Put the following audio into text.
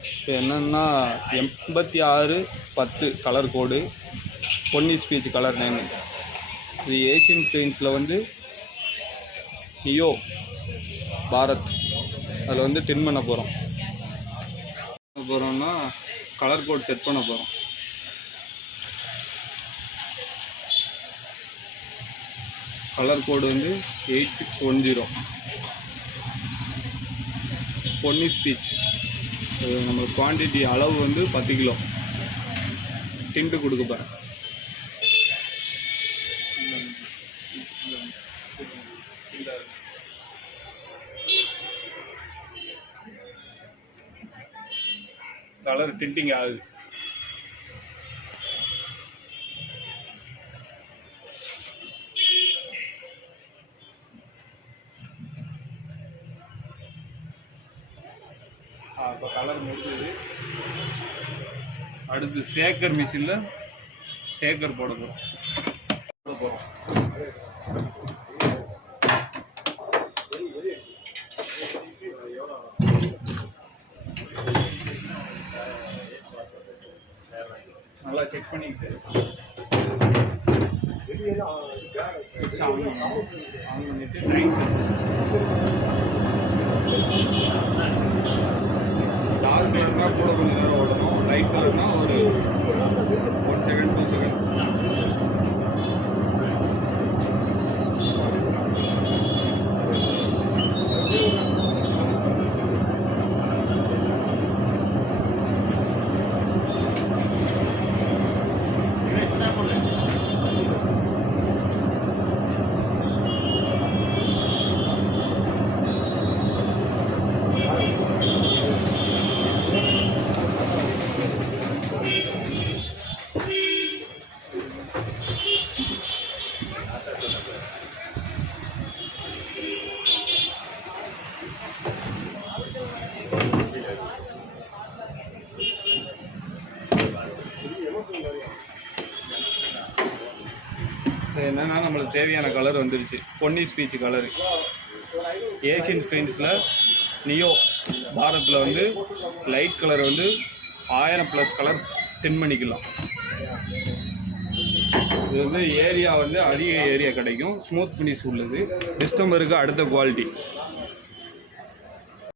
இப்போ என்னென்னா எண்பத்தி ஆறு பத்து colour code Ponni speech colour name இது ஏஷியன் பெயிண்ட்ஸில் வந்து நியோ பாரத் அதில் வந்து டின் பண்ண போகிறோம் போகிறோம்னா கலர் கோட் செட் பண்ண போகிறோம் கலர் கோடு வந்து eight six one zero Ponni speech நம்ம குவான்டிட்டி அளவு வந்து பத்து கிலோ. டின்ட்டு கொடுக்க போகிறேன் கலர் டிண்டிங் ஆகுது. இப்போ கலர் முடிஞ்சது. அடுத்து சேக்கர் மிஷினில் சேக்கர் போட போகிறோம் போட போகிறோம் நல்லா செக் பண்ணிக்கிட்டு. ஆன் பண்ணிட்டு டைம் செட் எவ்வளோ மணி கொஞ்சம் நேரம் ஓடணும். லைட் கலர்னா ஒரு ஒன் செகண்ட் டூ செகண்ட் என்னன்னா நம்மளுக்கு தேவையான கலர் வந்துருச்சு. பொன்னி ஸ்பீச் கலர் ஏசியன் பெயிண்ட்ஸில் நியோ பாரத்தில் வந்து லைட் கலர் வந்து ஆயிரம் ப்ளஸ் கலர் டின் பண்ணிக்கலாம். இது வந்து ஏரியா வந்து அதிக ஏரியா கிடைக்கும். ஸ்மூத் ஃபினிஷ் உள்ளது. டிஸ்டம்பருக்கு அடுத்த குவாலிட்டி